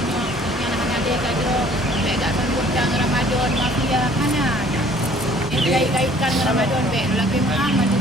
tengok yang ada kata baik kat sambutan Ramadan mafia mana ada. Dia kait-kaitkan dengan Ramadan baik lagi Muhammad tu